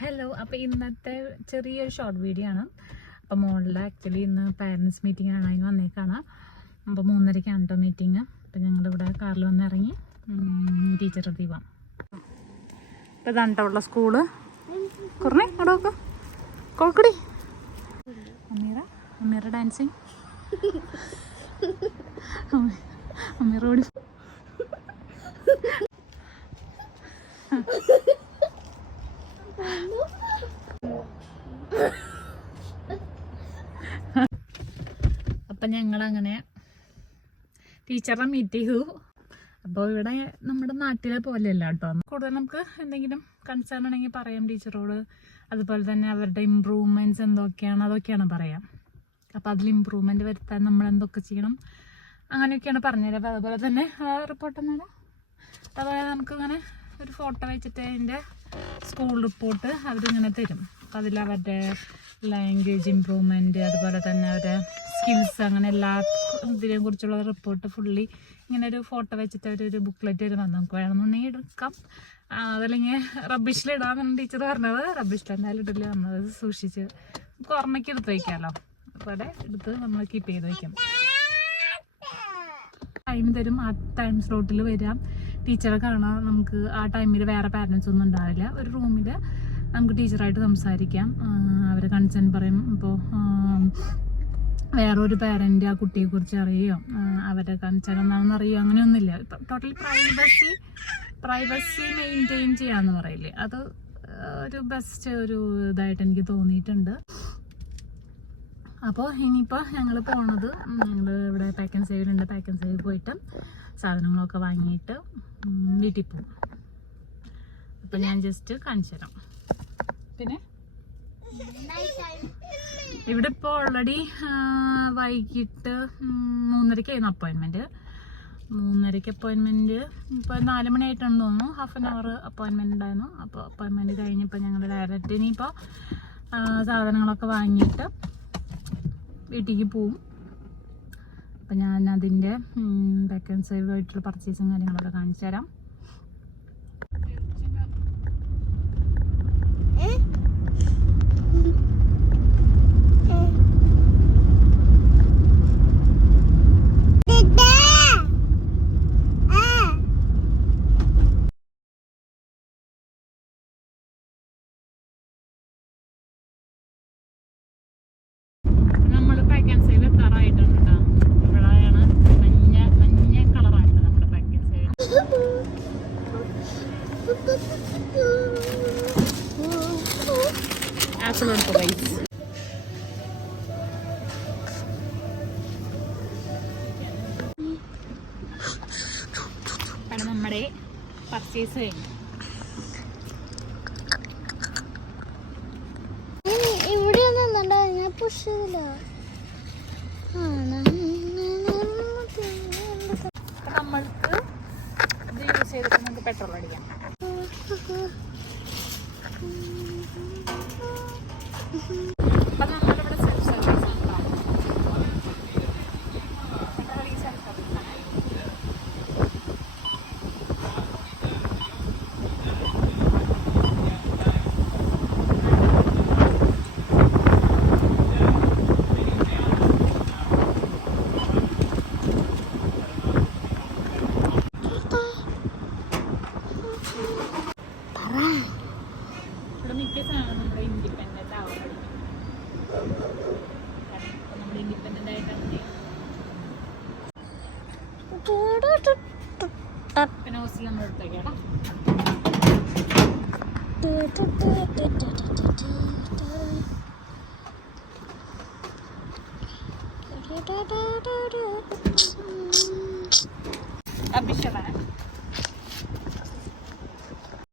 Hello, അപ്പോൾ ഇന്നത്തെ ചെറിയൊരു ഷോർട്ട് വീഡിയോ ആണ്. അപ്പോൾ മോളുടെ ആക്ച്വലി ഇന്ന് പാരൻസ് മീറ്റിംഗ് ആണ്, അതിന് വന്നേക്കാണ്. അപ്പോൾ 3:30 കേട്ടോ മീറ്റിംഗ്. അപ്പോൾ ഞങ്ങളിവിടെ കാറിൽ വന്ന് ഇറങ്ങി ടീച്ചറുടെ അടുത്ത് പോവാം. ഇപ്പോൾ ഇതാണ് ഉള്ള സ്കൂള്. കുറേ അവിടെ നോക്കാം, കോൾക്കടി അമ്മീറ ഡാൻസിങ്. അമ്മീറ ഓടി അപ്പം ഞങ്ങളങ്ങനെ ടീച്ചറെ മീറ്റ് ചെയ്തു. അപ്പോൾ ഇവിടെ നമ്മുടെ നാട്ടിലെ പോലെയല്ല കേട്ടോ. കൂടുതൽ നമുക്ക് എന്തെങ്കിലും കൺസേൺ ഉണ്ടെങ്കിൽ പറയാം ടീച്ചറോട്. അതുപോലെ തന്നെ അവരുടെ ഇമ്പ്രൂവ്മെൻറ്റ്സ് അതൊക്കെയാണ് പറയാം. അപ്പോൾ അതിൽ ഇമ്പ്രൂവ്മെൻറ്റ് വരുത്താൻ നമ്മൾ എന്തൊക്കെ ചെയ്യണം അങ്ങനെയൊക്കെയാണ് പറഞ്ഞുതരാം. അപ്പോൾ അതുപോലെ തന്നെ റിപ്പോർട്ട് എന്നാണ്, അതുപോലെ നമുക്കിങ്ങനെ ഒരു ഫോട്ടോ വെച്ചിട്ട് അതിൻ്റെ സ്കൂൾ റിപ്പോർട്ട് അവരിങ്ങനെ തരും. അപ്പോൾ അതിൽ അവരുടെ ലാംഗ്വേജ് ഇമ്പ്രൂവ്മെൻറ്റ്, അതുപോലെ തന്നെ അവരുടെ സ്കിൽസ്, അങ്ങനെ എല്ലാ ഇതിനെ കുറിച്ചുള്ള റിപ്പോർട്ട് ഫുള്ളി ഇങ്ങനെ ഒരു ഫോട്ടോ വെച്ചിട്ട് അവരൊരു ബുക്ക്ലെറ്റ് വരും. നമുക്ക് വേണമെന്നുണ്ടെങ്കിൽ എടുക്കാം, അതല്ലെങ്കിൽ റബ്ബിഷിലിടാമെന്ന് ടീച്ചർ പറഞ്ഞത്. റബ്ബിഷിൽ എന്തായാലും ഇടില്ല, നമ്മളത് സൂക്ഷിച്ച് നമുക്ക് ഓർമ്മയ്ക്ക് എടുത്ത് വയ്ക്കാമല്ലോ. അതുപോലെ എടുത്ത് നമ്മൾ കീപ്പ് ചെയ്ത് വയ്ക്കാം. ടൈം തരും, ആ ടൈം സ്ലോട്ടിൽ വരാം, ടീച്ചറെ കാണാം. നമുക്ക് ആ ടൈമിൽ വേറെ പാരൻസ് ഒന്നും ഉണ്ടാവില്ല. ഒരു റൂമിൽ നമുക്ക് ടീച്ചറായിട്ട് സംസാരിക്കാം, അവരെ കൺസേൺ പറയും. ഇപ്പോൾ വേറൊരു പാരൻ്റ് ആ കുട്ടിയെക്കുറിച്ച് അറിയുകയോ അവരുടെ കൺസേൺ എന്താണെന്ന് അറിയുമോ, അങ്ങനെയൊന്നുമില്ല. ഇപ്പം ടോട്ടൽ പ്രൈവസി മെയിൻറ്റെയിൻ ചെയ്യാമെന്ന് പറയില്ലേ, അത് ഒരു ബെസ്റ്റ് ഒരു ഇതായിട്ട് എനിക്ക് തോന്നിയിട്ടുണ്ട്. അപ്പോൾ ഇനിയിപ്പോൾ ഞങ്ങൾ പോണത്, ഞങ്ങൾ ഇവിടെ പാക്ക് ആൻഡ് സേവിലുണ്ട്. പാക്ക് ആൻഡ് സേവിൽ പോയിട്ട് സാധനങ്ങളൊക്കെ വാങ്ങിയിട്ട് വീട്ടിൽ പോകും. അപ്പം ഞാൻ ജസ്റ്റ് കാണിച്ചു തരാം. പിന്നെ ഇവിടെ ഇപ്പോൾ ഓൾറെഡി വൈകിട്ട് 3:30 അപ്പോയിൻമെൻറ്റ്. 3:30 അപ്പോയിൻമെൻറ്റ് ഇപ്പോൾ 4 മണിയായിട്ടുണ്ടെന്ന് തോന്നുന്നു. ഹാഫ് ആൻ അവർ അപ്പോയിൻമെൻറ്റ് ഉണ്ടായിരുന്നു. അപ്പോൾ അപ്പോയിൻമെൻറ്റ് കഴിഞ്ഞപ്പോൾ ഞങ്ങൾ ഡയറക്റ്റ് ഇനിയിപ്പോൾ സാധനങ്ങളൊക്കെ വാങ്ങിയിട്ട് വീട്ടിലേക്ക് പോവും. അപ്പം ഞാൻ അതിൻ്റെ പാക്ക് ആൻഡ് സേവ് ആയിട്ടുള്ള പർച്ചേസും കാര്യങ്ങളൊക്കെ കാണിച്ചു തരാം. നമ്മുടെ പർച്ചേസ് കഴിഞ്ഞു. ഇവിടെ ഒന്നും ഞാൻ പുഷ് ചെയ്തില്ല. നമ്മൾക്ക് ഇത് യൂസ് ചെയ്തിട്ട് നമുക്ക് പെട്രോൾ അടിക്കാം. അപ്പം നമ്മളിവിടെ സെൽഫ് സർവീസ് ഉണ്ടാവും. പെട്രോൾ ഈ സെൽഫ് സർവീസ് ആണ്. ഇവിടെ മിക്ക സാധനം നമ്മുടെ ഇൻഡിപെൻഡൻ്റ് ആവാൻ പഠിക്കും. നമ്മൾ ഇൻഡിപെൻഡൻ്റ് ആയിട്ടാണ് പിന്നെ ഹോസ്റ്റലിൽ നമ്മൾ എടുത്തേക്കാം. അഭിഷേകാണ്